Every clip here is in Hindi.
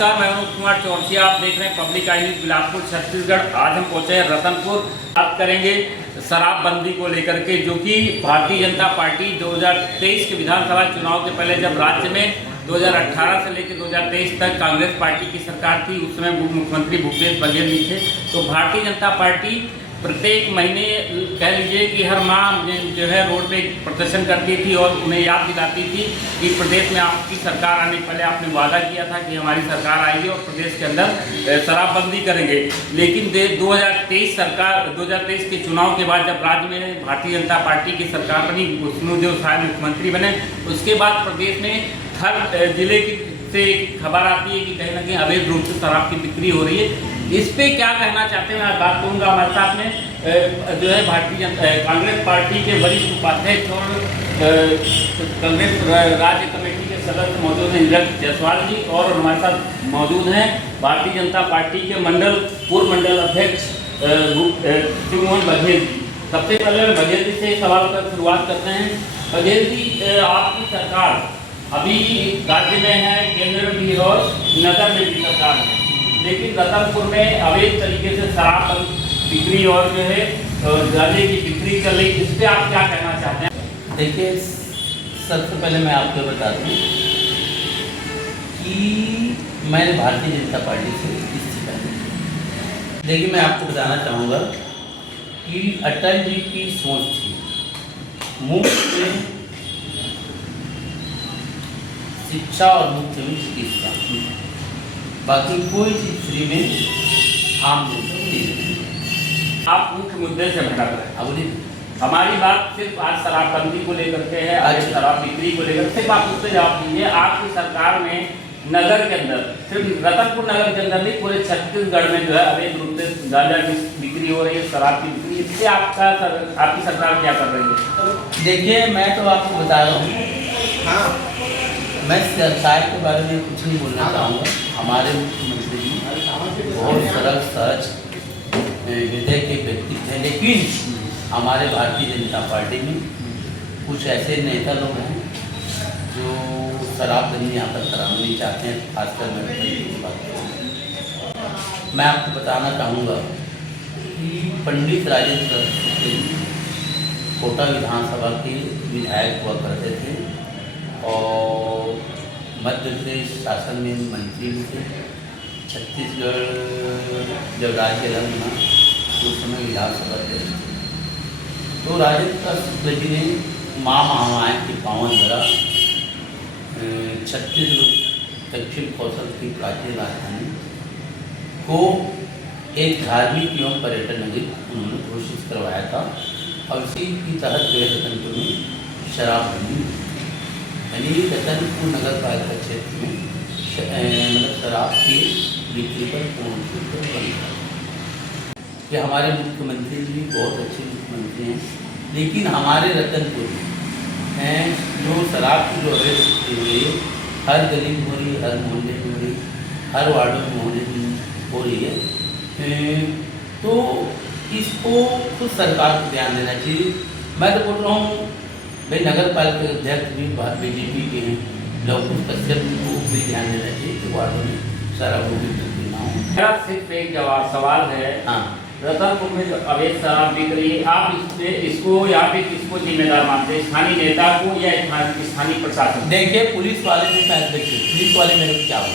नमस्कार, मैं अनुप कुमार चौरसिया। आप देख रहे हैं पब्लिक आई न्यूज बिलासपुर छत्तीसगढ़। आज हम पहुंचे हैं रतनपुर। बात करेंगे शराबबंदी को लेकर के, जो कि भारतीय जनता पार्टी 2023 के विधानसभा चुनाव के पहले जब राज्य में 2018 से लेकर 2023 तक कांग्रेस पार्टी की सरकार थी, उस समय मुख्यमंत्री भूपेश बघेल भी थे। तो भारतीय जनता पार्टी प्रत्येक महीने कह लीजिए कि हर माह जो है रोड पे प्रदर्शन करती थी और उन्हें याद दिलाती थी कि प्रदेश में आपकी सरकार आने पहले आपने वादा किया था कि हमारी सरकार आएगी और प्रदेश के अंदर शराबबंदी करेंगे। लेकिन 2023 के चुनाव के बाद जब राज्य में भारतीय जनता पार्टी की सरकार बनी, विष्णुदेव साय मुख्यमंत्री बने, उसके बाद प्रदेश में हर जिले की से खबर आती है कि कहीं ना कहीं अवैध रूप से शराब की बिक्री हो रही है। इस पे क्या कहना चाहते हैं, मैं बात करूँगा। हमारे साथ में जो है कांग्रेस पार्टी के वरिष्ठ उपाध्यक्ष और कांग्रेस राज्य कमेटी के सदस्य मौजूद हैं नीरज जायसवाल जी, और हमारे साथ मौजूद हैं भारतीय जनता पार्टी के पूर्व मंडल अध्यक्ष शिवमोहन बघेल जी। सबसे पहले बघेल जी से सवाल कर शुरुआत करते हैं। बघेल जी, आपकी सरकार अभी राज्य में है, केंद्र में भी और नगर में भी सरकार है, लेकिन रतनपुर में अवैध तरीके से शराब बिक्री और जो है गांजे की बिक्री चल रही, इस पर आप क्या कहना चाहते हैं? देखिए, सबसे पहले मैं आपको बता दूं कि मैंने भारतीय जनता पार्टी से इस्तीफा दिया। देखिए, मैं आपको बताना चाहूँगा कि अटल जी की सोच थी मुफ्त में शिक्षा और मुफ्त में चिकित्सा, बाकी कोई चीज फ्री में आम लोगों को नहीं देती। आप मुख्य मुद्दे से भटक रहे हैं। अब हमारी बात सिर्फ आज शराबबंदी को लेकर के है, आज शराब बिक्री को लेकर सिर्फ आप उससे जवाब दीजिए। आपकी सरकार में नगर के अंदर, सिर्फ रतनपुर नगर के अंदर नहीं, पूरे छत्तीसगढ़ में जो है अवैध रूप से गांजा की बिक्री हो रही है, शराब की बिक्री, इससे आपकी सरकार क्या कर रही है? देखिए, मैं तो आपको बता रहा हूँ, मैं सरकार के बारे में कुछ नहीं बोलना चाहूँगा। हमारे मुख्यमंत्री जी बहुत सरल सहज हृदय के व्यक्ति थे, लेकिन हमारे भारतीय जनता पार्टी में कुछ ऐसे नेता लोग हैं जो शराबबंदी यहाँ पर कराना नहीं चाहते हैं। खासकर मैं आपको बताना चाहूँगा कि पंडित राजेंद्र कोटा विधानसभा के विधायक हुआ करते थे और मध्य प्रदेश शासन में मंत्री भी थे। छत्तीसगढ़ जब राज्य अलग बना उस समय विधानसभा थे, तो राजेंद्र शुक्ल जी ने माँ महामाया की पावन धरा छत्तीसगढ़ दक्षिण कौशल की प्राचीन राजधानी को एक धार्मिक एवं पर्यटन नगरी उन्होंने घोषित करवाया था, और इसी की तहत जो है रतनपुर में शराबबंदी, यानी रतनपुर नगर पालिका क्षेत्र में मतलब शराब की बिक्री पर पूर्ण रूप से बंद था। कि हमारे मुख्यमंत्री जी बहुत अच्छे मुख्यमंत्री हैं, लेकिन हमारे रतनपुर में जो शराब की जो अवैध बिक्री हो रही है, हर गली में हो रही है, हर मोहल्ले में हो रही है, हर वार्डों में मोहल्ले में हो रही है, तो इसको खुद सरकार को ध्यान देना चाहिए। मैं तो बोल रहा हूँ भाई, नगर पालिका अध्यक्ष भी बीजेपी के हैं, लवकुश कश्यप को भी ध्यान देना चाहिए कि वार्डों में शराब की बिक्री ना हो। मेरा सिर्फ एक सवाल है। हाँ, रतनपुर में जो अवैध शराब बिक रही है, आप इसको यहाँ पे किसको जिम्मेदार मानते हैं, स्थानीय नेता को या स्थानीय प्रशासन? देखिए, पुलिस वाले भी मैं देखिए, पुलिस वाले मेरे को क्या हो,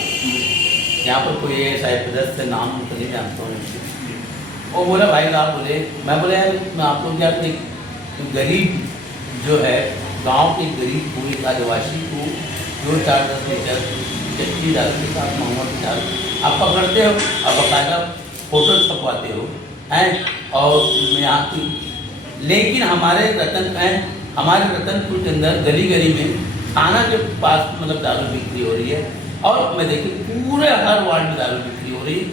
यहाँ पर कोई ऐसा सदस्य नाम तो नहीं जानता हूँ, वो बोला भाई आप बोले, मैं बोले मैं आप लोग यार एक गरीब जो है गांव के गरीब पूरे आदिवासी को 2-4-10 लीटर चट्टी डाल के साथ मोहम्मद डाल आप पकड़ते हो, आप बाकायदा फोटो छपवाते हो हैं, और यहाँ की, लेकिन हमारे रतनपुर के अंदर गली गली में थाना के पास मतलब दारू बिक्री हो रही है, और मैं देखिए पूरे हर वार्ड में दारू बिक्री हो रही है,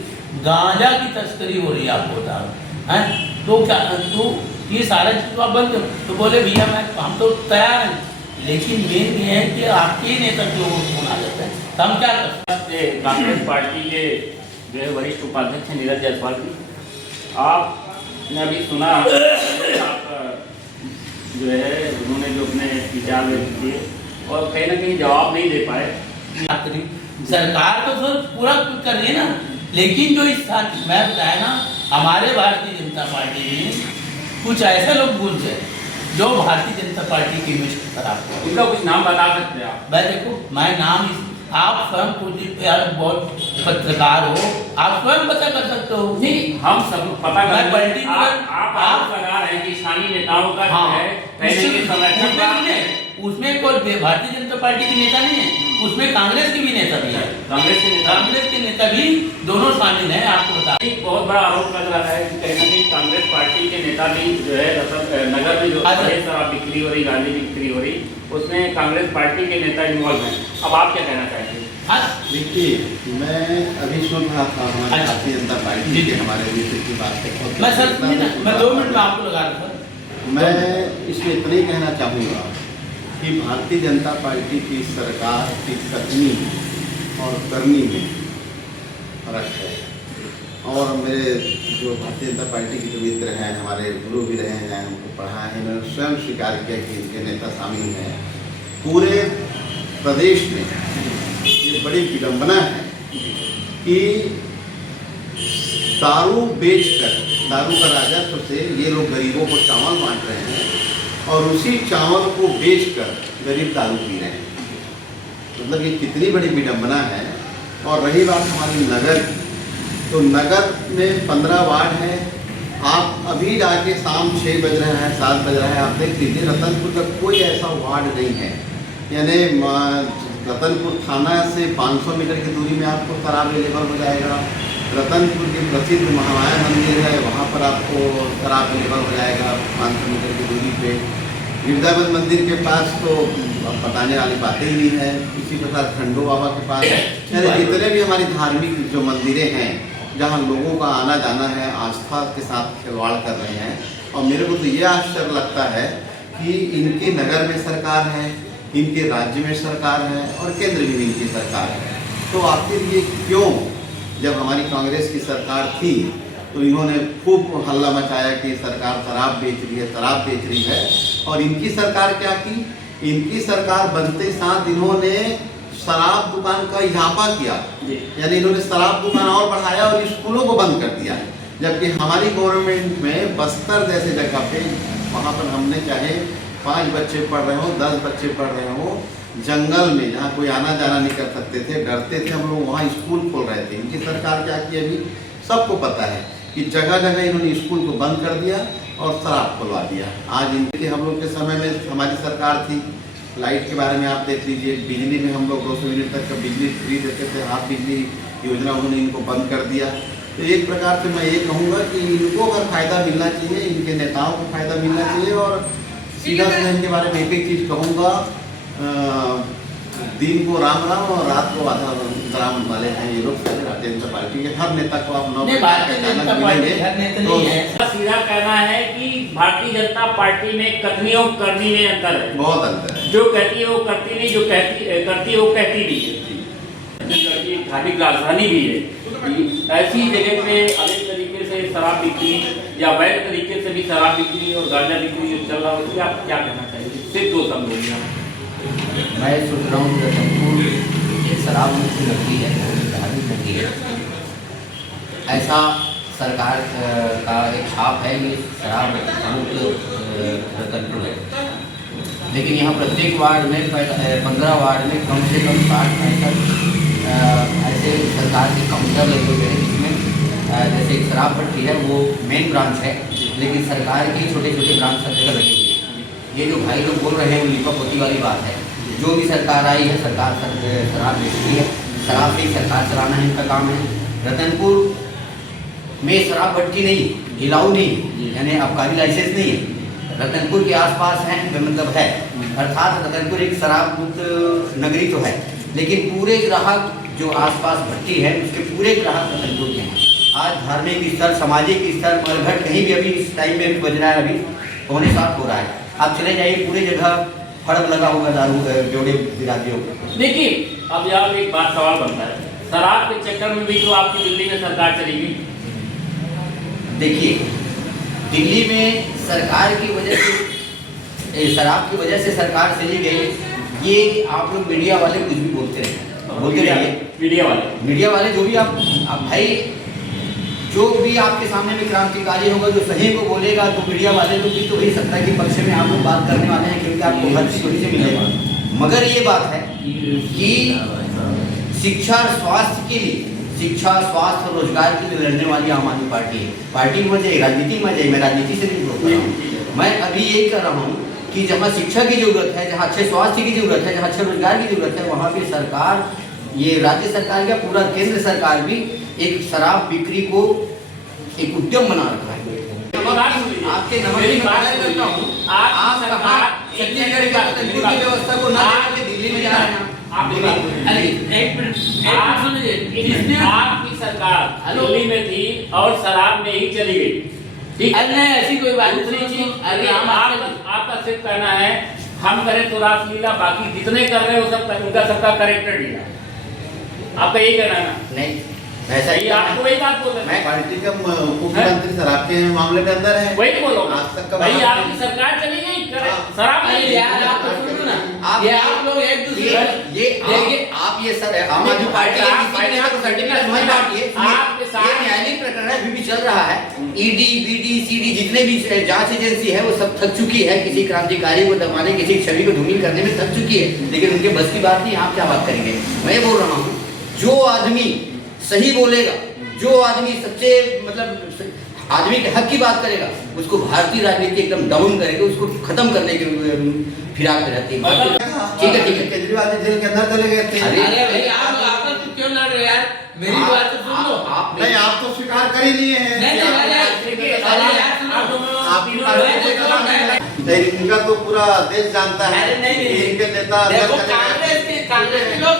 गांजा की तस्करी हो रही है, आपको बता रहा हैं। तो क्या, तो ये सारा चीज़ आप बंद करो। तो बोले भैया हम तो तैयार हैं, लेकिन मेन ये है कि आपके नेता के लोगों को आ जाता है, तो हम क्या करते हैं? कांग्रेस पार्टी के जो है वरिष्ठ उपाध्यक्ष हैं नीरज जायसवाल जी, आपने अभी सुना आप जो है उन्होंने जो अपने विचार व्यक्त किए और कहीं ना कहीं जवाब नहीं दे पाए। सरकार तो सर पूरा कर रही है ना, लेकिन जो इस स्थान मैं बताया ना, हमारे भारतीय जनता पार्टी में कुछ ऐसे लोग घुस गए जो भारतीय जनता पार्टी की इमेज खराब कर। उनका कुछ नाम बता सकते हैं आप? मैं देखो, मैं नाम आप स्वयं कुछ यार बहुत पत्रकार हो, आप स्वयं पता कर सकते हो। नहीं, हम सब पता मैं कर पर्टिकुलर आप लगा रहे हैं कि स्थानीय नेताओं का हाँ, है कहने के समर्थन उसमें कोई भारतीय जनता पार्टी के नेता नहीं है, उसमें कांग्रेस के भी नेता भी है, कांग्रेस के नेता भी दोनों शामिल हैं। आपको बता एक बहुत बड़ा आरोप लग रहा है कि कहीं ना कहीं कांग्रेस पार्टी के नेता भी जो है नगर में जो शराब बिक्री हो रही, गांजा बिक्री हो रही, उसमें कांग्रेस पार्टी के नेता इन्वॉल्व हैं। अब आप क्या कहना चाहेंगे? देखिए, मैं अभी सुन रहा था हमारे भारतीय जनता पार्टी के हमारे नेतृत्व की बात है। मैं 2 मिनट में आपको लगा रहा था। मैं इसमें इतना ही कहना चाहूँगा कि भारतीय जनता पार्टी की सरकार की कथनी और करनी में फर्क है। और मेरे जो भारतीय जनता पार्टी के जो मित्र हैं, हमारे गुरु भी रहे हैं, उनको पढ़ा है, इन्होंने स्वयं स्वीकार किया कि इनके नेता शामिल हैं। पूरे प्रदेश में ये बड़ी विडंबना है कि दारू बेचकर, दारू का राजस्व से ये लोग गरीबों को चावल बांट रहे हैं और उसी चावल को बेचकर गरीब दारू पी रहे हैं। मतलब ये कितनी बड़ी विडंबना है। और रही बात हमारी नगर की, तो नगर में 15 वार्ड हैं। आप अभी जाके शाम 6 बज रहे हैं, 7 बज रहे हैं, आप देख लीजिए रतनपुर का कोई ऐसा वार्ड नहीं है। यानी रतनपुर थाना से 500 मीटर की दूरी में आपको शराब अवेलेबल हो जाएगा। रतनपुर के प्रसिद्ध महामाया मंदिर है, वहाँ पर आपको शराब अवेलेबल हो जाएगा 500 मीटर की दूरी पे। गिरजाबंद मंदिर के पास तो बताने वाली बातें ही नहीं है। इसी प्रकार खंडो बाबा के पास, यानी जितने भी हमारी धार्मिक जो मंदिरें हैं जहाँ लोगों का आना जाना है, आस्था के साथ खिलवाड़ कर रहे हैं। और मेरे को तो ये आश्चर्य लगता है कि इनके नगर में सरकार है, इनके राज्य में सरकार है और केंद्र में भी इनकी सरकार है। तो आखिर ये क्यों? जब हमारी कांग्रेस की सरकार थी तो इन्होंने खूब हल्ला मचाया कि सरकार शराब बेच रही है, शराब बेच रही है। और इनकी सरकार क्या की? इनकी सरकार बनते साथ इन्होंने शराब दुकान का इजाफा किया, यानी इन्होंने शराब दुकान और बढ़ाया और स्कूलों को बंद कर दिया। जबकि हमारी गवर्नमेंट में बस्तर जैसे जगह पे, वहाँ पर हमने चाहे 5 बच्चे पढ़ रहे हो, 10 बच्चे पढ़ रहे हो, जंगल में जहाँ कोई आना जाना नहीं कर सकते थे, डरते थे हम लोग, वहाँ स्कूल खोल रहे थे। इनकी सरकार क्या की? अभी सबको पता है कि जगह जगह इन्होंने स्कूल को बंद कर दिया और शराब खुलवा दिया। आज इनके हम लोग के समय में हमारी सरकार थी, लाइट के बारे में आप देख लीजिए, बिजली में हम लोग 200 यूनिट तक का बिजली फ्री देते थे, हाफ बिजली योजना उन्होंने इनको बंद कर दिया। तो एक प्रकार से मैं ये कहूँगा कि इनको अगर फ़ायदा मिलना चाहिए, इनके नेताओं को फ़ायदा मिलना चाहिए। और सीधा सीधा इनके बारे में एक चीज़ कहूँगा, दिन को राम राम और रात को आधा राम वाले हैं ये लोग। भारतीय जनता पार्टी के हर नेता को आप भारतीय जनता पार्टी हर नेता नहीं है। सीधा कहना है कि भारतीय जनता पार्टी में कथनी और करनी में अंतर है, बहुत अंतर है। जो कहती है वो करती नहीं, जो करती है वो कहती नहीं है। धार्मिक राजधानी भी है, ऐसी जगह पे अवैध तरीके से शराब बिक्री या वैध तरीके से भी शराब बिक्री और गांजा बिक्री जो चल रहा है, उससे आप क्या कहना चाहिए? सिर्फ 2 शब्द बोलिए। मैं सोच रहा हूँ रतनपुर एक शराब मुक्त नगरी है, धार्मिक नगरी है। ऐसा सरकार का एक छाप है कि शराब मुक्त रतनपुर है, लेकिन यहाँ प्रत्येक वार्ड में 15 वार्ड में कम से कम 60-65 ऐसे सरकार के काउंटर लगे हुए हैं, जिसमें जैसे एक शराब भट्टी है वो मेन ब्रांच है, लेकिन सरकार के छोटे छोटे ब्रांच सब जगह लगे हुए हैं। ये जो भाई लोग बोल रहे हैं वो लिपापोती वाली बात है। जो भी सरकार आई है, सरकार शराब बेचती है, शराब से शरकार चलाना है इनका काम है। रतनपुर में शराब भट्टी नहीं, हिलाऊ नहीं, यानी आबकारी लाइसेंस नहीं है। रतनपुर के आसपास है, मतलब है, अर्थात रतनपुर एक शराब मुक्त नगरी तो है, लेकिन पूरे ग्राहक जो आसपास भट्टी है उसके पूरे ग्राहक रतनपुर के हैं। आज धार्मिक स्तर, सामाजिक स्तर, मलघट कहीं भी अभी इस टाइम में बज रहा है, अभी 6:45 हो रहा है। आप चले जाइए, पूरे जगह फड़ब लगा होगा दारू जोड़े बिरादियों को। देखिए, अब यहाँ एक बात सवाल बनता है, शराब के चक्कर में भी तो आपकी दिल्ली में सरकार चली गई। देखिए, दिल्ली में सरकार की वजह से, शराब की वजह से सरकार चली गई, ये आप लोग मीडिया वाले कुछ भी बोलते रहे। बोलते रहिए। मीडिया वाले जो भी आप भाई, जो भी आपके सामने में क्रांतिकारी होगा, जो सही को बोलेगा, तो मीडिया वाले लोग भी तो वही सत्ता के पक्ष में आप लोग बात करने वाले हैं, क्योंकि आपको हर स्टोरी से मिलेगा। मगर ये बात है कि शिक्षा और स्वास्थ्य के लिए, शिक्षा, स्वास्थ्य और रोजगार के लिए लड़ने वाली आम आदमी पार्टी है। पार्टी में जाए, राजनीति में जाए, मैं राजनीति से नहीं बोल रहा हूँ। मैं अभी यही कर रहा हूँ कि जहाँ शिक्षा की जरूरत है, जहाँ अच्छे स्वास्थ्य की जरूरत है, जहाँ अच्छे रोजगार की जरूरत है, वहाँ पे सरकार, ये राज्य सरकार या पूरा केंद्र सरकार भी एक शराब बिक्री को एक उद्यम बना रखा है। आपके नमस्ते करता हूँ, आप छत्तीसगढ़ की व्यवस्था को ना लेकर दिल्ली में जा रहे हैं। आपकी सरकार दिल्ली में थी और शराब में ही चली गई, ठीक है? नहीं, ऐसी कोई बात नहीं। अरे आपका सिर्फ कहना है हम करें तो रासलीला, बाकी जितने कर रहे हो सब उनका सबका करेक्टर लिया, आपका यही कहना है ना? नहीं, ऐसा ही आपको वही बात बोल रहे हैं। पार्टी का मुख्यमंत्री शराब के मामले में अंदर है, वही बोलो। आज तक का भाई आपकी सरकार चली गई, शराब नहीं यार, आप सुनो ना, आप लोग एक दूसरे ये आप ये सर आम आदमी पार्टी के किसी ने तो सर्टिफिकेट नहीं बांटिए। आपके साथ ये न्यायालयिक प्रकरण अभी भी चल रहा है। ईडी, बीडी, सीडी जितने भी जांच एजेंसी है वो सब थक चुकी है, किसी क्रांतिकारी को दबाने, किसी छवि को धूमिल करने में थक चुकी है, लेकिन उनके बस की बात नहीं। आप क्या बात करेंगे? मैं बोल रहा हूँ, जो आदमी सही बोलेगा, जो आदमी सच्चे मतलब आदमी के हक की बात करेगा, उसको भारतीय राजनीति एकदम डाउन करेगा, उसको खत्म करने के फिराक में रहती है। ठीक है, केजरीवाल जी जेल के अंदर चले गए थे। अरे भाई आप आपस में क्यों लड़ रहे यार? मेरी बात तो सुन लो। नहीं, आप तो स्वीकार कर ही लिए हैं। इनका तो पूरा देश जानता है, इनके नेता कांग्रेस के लोग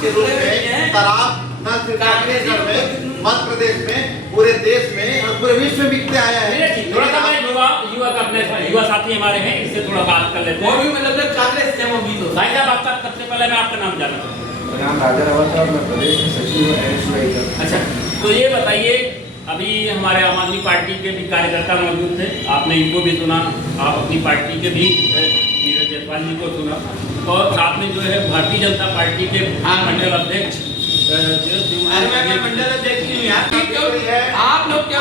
के रूप में शराब न सिर्फ छत्तीसगढ़ में, मध्य प्रदेश में, पूरे देश में और पूरे विश्व में बिकते आया है। थोड़ा सा युवा का अपने युवा साथी हमारे हैं, इससे थोड़ा बात कर लेते हैं। वो भी मतलब कांग्रेस से भाई साहब, आपका सबसे पहले मैं आपका नाम जानना चाहता हूँ। नाम राजा रावत है और मैं प्रदेश में सचिव। अच्छा, तो ये बताइए, अभी हमारे आम आदमी पार्टी के भी कार्यकर्ता मौजूद थे, आपने इनको भी सुना, आप अपनी पार्टी के भी नीरज जायसवाल जी को सुना, और साथ में जो है भारतीय जनता पार्टी के मंडल अध्यक्ष मंडल अध्यक्ष आप लोग क्या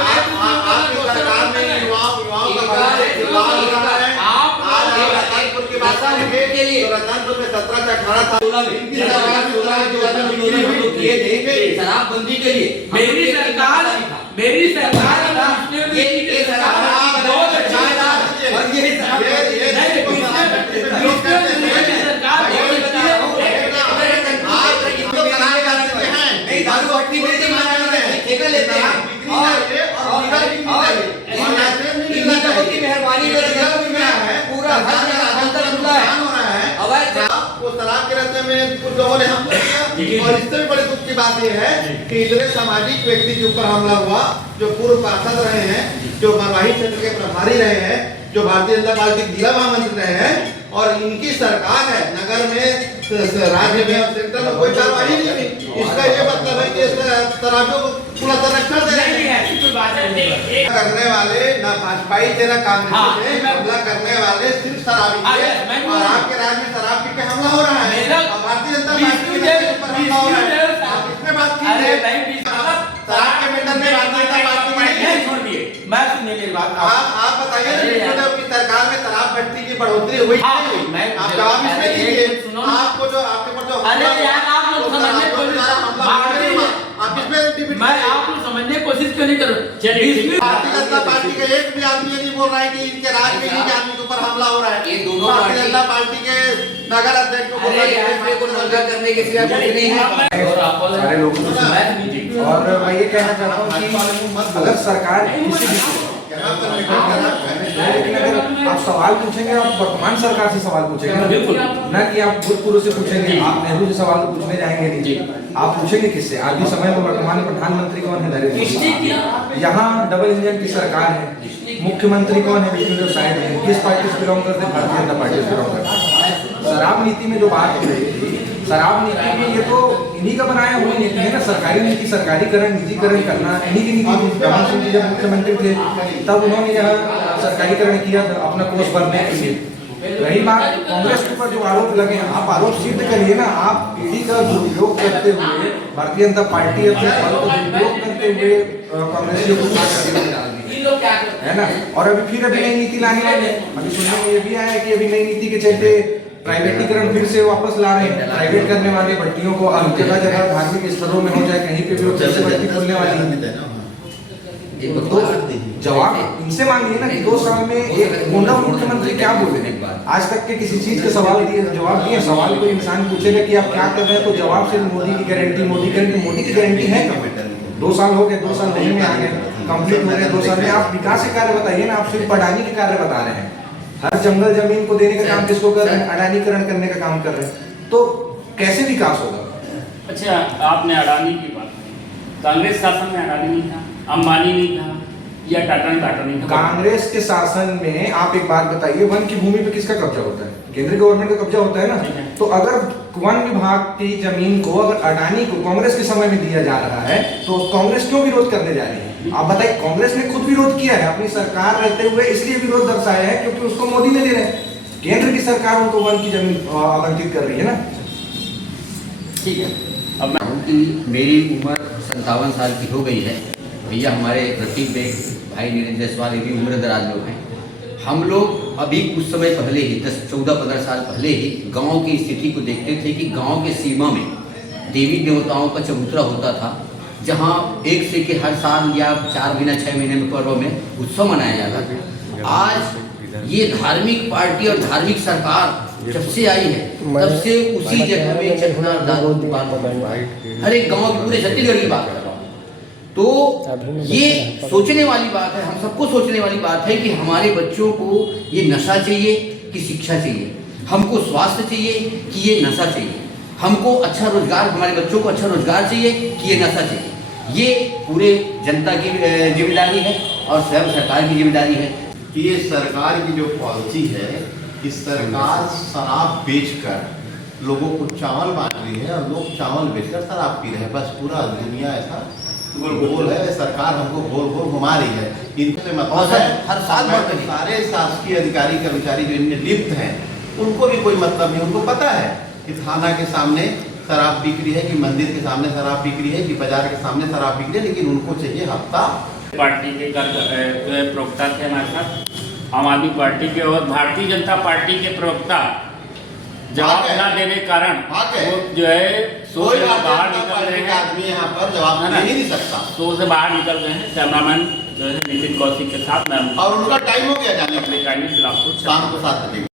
शराबबंदी के लिए मेरी सरकार शराब के रहते में कुछ लोगों ने हमला किया, और इससे भी बड़ी दुख की बात यह है कि इतने सामाजिक व्यक्ति के ऊपर हमला हुआ, जो पूर्व पार्षद रहे हैं, जो मरवाही क्षेत्र के प्रभारी रहे हैं, जो भारतीय जनता पार्टी के जिला महामंत्री रहे हैं, और इनकी सरकार है, नगर में, राज्य में और सेंटर में कोई कार्रवाई नहीं हुई। इसका ये मतलब है कि शराबियों को पूरा संरक्षण दे रहे हैं। करने वाले ना भाजपाई थे ना कांग्रेस थे, हमला करने वाले सिर्फ शराबी थे, और आपके राज्य में शराब पी के हमला हो रहा है, और भारतीय जनता पार्टी के ऊपर हमला हो रहा है। आप इसमें बात कीजिए, शराब के मैटर में भारतीय जनता पार्टी छोड़ दिए। मैं सुनिए मेरी बात, आप बताइए की सरकार में शराब भट्टी की बढ़ोतरी हुई? आप जवाब इसमें दीजिए। आपको जो आपके ऊपर जो आप लोग समझने की कोशिश क्यों नहीं करो? भारतीय जनता पार्टी का एक भी आदमी नहीं बोल रहा है कि इनके राज्य में इनके आदमी के ऊपर हमला हो रहा है। भारतीय जनता पार्टी के नगर अध्यक्ष को बोल रहा है करने के सिवा कुछ नहीं है। सारे लोगों को और मैं ये कहना चाहता हूँ कि अगर सरकार किसी भी लेकिन अगर आप सवाल पूछेंगे, आप वर्तमान सरकार से सवाल पूछेंगे, बिल्कुल ना कि आप भूतपूर्व से पूछेंगे। आप नेहरू से सवाल तो पूछने जाएंगे नहीं, आप पूछेंगे किससे? आज के समय में वर्तमान प्रधानमंत्री कौन है? नरेंद्र मोदी। यहाँ डबल इंजन की सरकार है, मुख्यमंत्री कौन है? विष्णुदेव साय है। किस पार्टी से बिलोंग करते हैं? भारतीय जनता पार्टी से बिलोंग करते हैं। शराब नीति में जो बात हो रही थी, शराब नीति में ये तो इन्हीं का बनाया हुआ नीति है ना, सरकारी नीति, सरकारीकरण, निजीकरण करना, इन्हीं की नीति थी। रमन सिंह जी जब मुख्यमंत्री थे तब उन्होंने यहाँ सरकारीकरण किया था अपना कोष भरने के लिए। रही बात कांग्रेस के ऊपर जो आरोप लगे हैं, आप आरोप सिद्ध करिए ना। आप ईडी का दुरुपयोग करते हुए भारतीय जनता पार्टी अपने पद को दुरुपयोग करते हुए कांग्रेसियों को डाल दी है ना। और अभी नई नीति लाने वाले हैं। अभी सुनने में ये भी आया कि अभी नई नीति के चलते प्राइवेटीकरण फिर से वापस ला रहे हैं। प्राइवेट करने वाली भट्टियों को अब जगह जगह धार्मिक स्थलों में हो जाए, कहीं पे भी वो फिर से भट्टी खुलने वाली है। तो जवाब इनसे मांगिए ना कि 2 साल में एक गोंडा मुख्यमंत्री क्या बोले हैं। आज तक के किसी चीज के सवाल दिए, जवाब दिए। सवाल कोई इंसान पूछेगा कि आप क्या कर रहे हैं, तो जवाब सिर्फ मोदी की गारंटी, मोदी की गारंटी है कब? 2 साल हो गए, 2 साल होने में आ गए, कंप्लीट हो गए 2 साल में। आप विकास के कार्य बताइए ना। आप सिर्फ अडानी के कार्य बता रहे हैं। हर जंगल जमीन को देने का काम किसको कर रहे हैं? अडानीकरण करने का काम कर रहे हैं। तो कैसे विकास होगा? अच्छा, आपने अडानी की बात की। कांग्रेस शासन में अडानी नहीं था, अंबानी नहीं था, या टाटा नहीं था। कांग्रेस के शासन में आप एक बात बताइए, वन की भूमि पे किसका कब्जा होता है? केंद्र गवर्नमेंट का कब्जा होता है ना। तो अगर वन विभाग की जमीन को अगर अडानी को कांग्रेस के समय में दिया जा रहा है, तो कांग्रेस क्यों विरोध करने जा रही है? आप बताइए। कांग्रेस ने खुद विरोध किया है अपनी सरकार रहते हुए, इसलिए विरोध दर्शाया है क्योंकि उसको मोदी ने दे रहे हैं। केंद्र की सरकार उनको वन की जमीन आवंटित कर रही है ना। ठीक है। अब उनकी मेरी उम्र 57 साल की हो गई है। भैया हमारे प्रतीक बेग, भाई नीरज जायसवाल, ये भी उम्र दराज लोग हैं। हम लोग अभी कुछ समय पहले ही 10, 14, 15 साल पहले ही गांव की स्थिति को देखते थे कि गांव के सीमा में देवी देवताओं का चबूतरा होता था, जहां एक से के हर साल या 4 महीना 6 महीने में पर्व में उत्सव मनाया जाता था। आज ये धार्मिक पार्टी और धार्मिक सरकार जब से आई है, तब से उसी जगह में चखना दारू हर एक गाँव की पूरे छत्तीसगढ़ की बात कर रहा हूँ। तो ये सोचने वाली बात है, हम सबको सोचने वाली बात है कि हमारे बच्चों को ये नशा चाहिए कि शिक्षा चाहिए, हमको स्वास्थ्य चाहिए कि ये नशा चाहिए, हमको अच्छा रोजगार, हमारे बच्चों को अच्छा रोजगार चाहिए कि ये नशा चाहिए। ये पूरे जनता की जिम्मेदारी है और स्वयं सरकार की जिम्मेदारी है कि ये सरकार की जो पॉलिसी है कि सरकार शराब बेचकर लोगों को चावल बांट रही है और लोग चावल बेचकर शराब पी रहे हैं। बस पूरा दुनिया ऐसा गोल है। सरकार हमको गोल गोल घुमा रही है। इनसे मतलब है हर साल सारे शासकीय अधिकारी कर्मचारी जो इनमें लिप्त हैं, उनको भी कोई मतलब नहीं। उनको पता है कि थाना के सामने शराब बिक रही है, कि मंदिर के सामने शराब बिक रही है, कि बाजार के सामने शराब बिक रही है, लेकिन उनको चाहिए हफ्ता। पार्टी के प्रवक्ता थे हमारे साथ, आम आदमी पार्टी के, और भारतीय जनता पार्टी के प्रवक्ता जवाब न देने के कारण वो जो है शो से बाहर निकल रहे हैं। आदमी यहाँ पर जवाब दे ही नहीं सकता। शो से बाहर निकल रहे हैं। कैमरामैन जो है नितिन कौशिक के साथ, मैं और उनका टाइम हो गया जाने के लिए। टाइम फिर आपको शाम को 7 बजे।